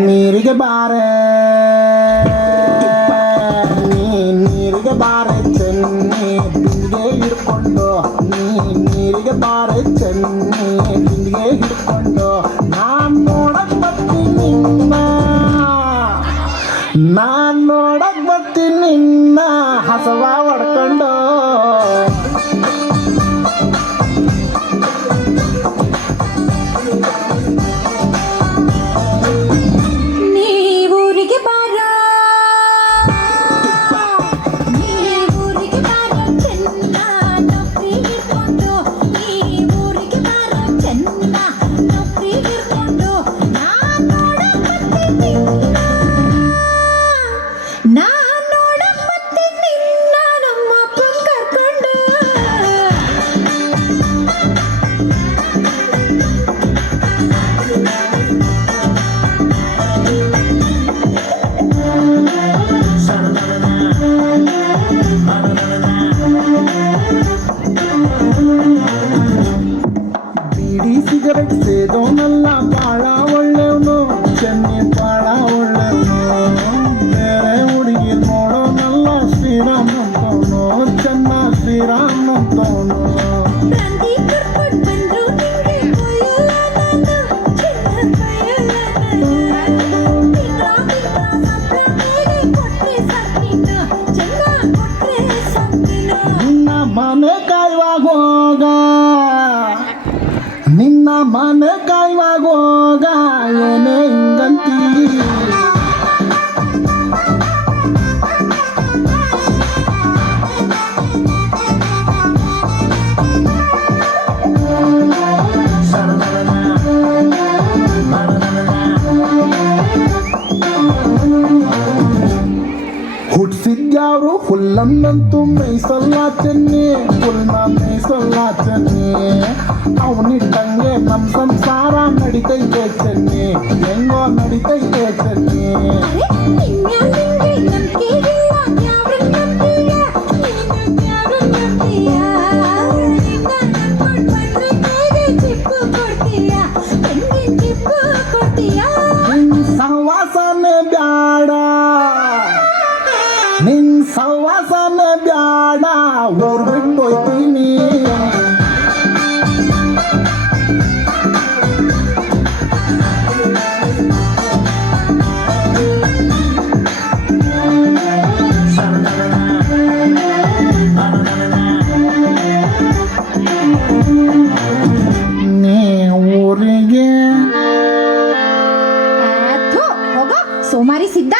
ನೀರಿಗೆ ಬಾರೆ ನೀರಿಗೆ ಬಾರೆ ಚೆನ್ನಿ ಬಿಂದಿಗೆ ಹಿಡ್ಕೊಂಡು ನೀರಿಗೆ ಬಾರೆ ಚೆನ್ನಿ ಬಿಂದಿಗೆ ಹಿಡ್ಕೊಂಡು ನಾನ್ ನೋಡಕ್ ಬರ್ತೀನಿ ನಿನ್ನ ಹಸವ ಹೊಡ್ಕೊಂಡು ಬೀಡಿ ಸಿಗರೆಟ್ ಸೇದೋನಲ್ಲ ಬಾಳ ಒಳ್ಳೆವನು ಚೆನ್ನಿ ಬಾಳ ಒಳ್ಳೆವನು ಬೇರೆ ಹುಡುಗಿ ನೋಡೋನಲ್ಲ ಶ್ರೀರಾಮ್ ಅಂತವನು ಚೆನ್ನ ಶ್ರೀರಾಮ್ ಅಂತವನು ಮನೆ ಕಾಯುವಾಗ ಹೋಗ ನಿನ್ನ ಮನೆ ಕಾಯುವಾಗ ಹೋಗ ಏನೇ ಹಿಂಗಂತೀ ಹುಡ್ಸಿದ್ಯಾವ್ರು ಹುಲ್ಲನ್ನಂತೂ ಮೇಯ್ಸಲ್ಲ ಚೆನ್ನಿ ಹುಲ್ನ ಮೇಯ್ಸಲ್ಲ ಚೆನ್ನಿ ಅವನಿಟ್ಟಂಗೆ ನಮ್ಮ ಸಂಸಾರ ನಡಿತೈತೆ ಚೆನ್ನಿ ಹೆಂಗೋ ನಡಿತೈತೆ ಚೆನ್ನಿ ಸಹವಾಸನೆ ಬ್ಯಾಡ ನಿನ್ ಸಹವಾಸನೆ ಬ್ಯಾಡ ಊರ್ ಬಿಟ್ಟು ಹೋಯ್ತೀನಿ ನೀ ಊರಿಗೆ ಹೋಗೋ ಸೋಮಾರಿ ಸಿದ್ಧ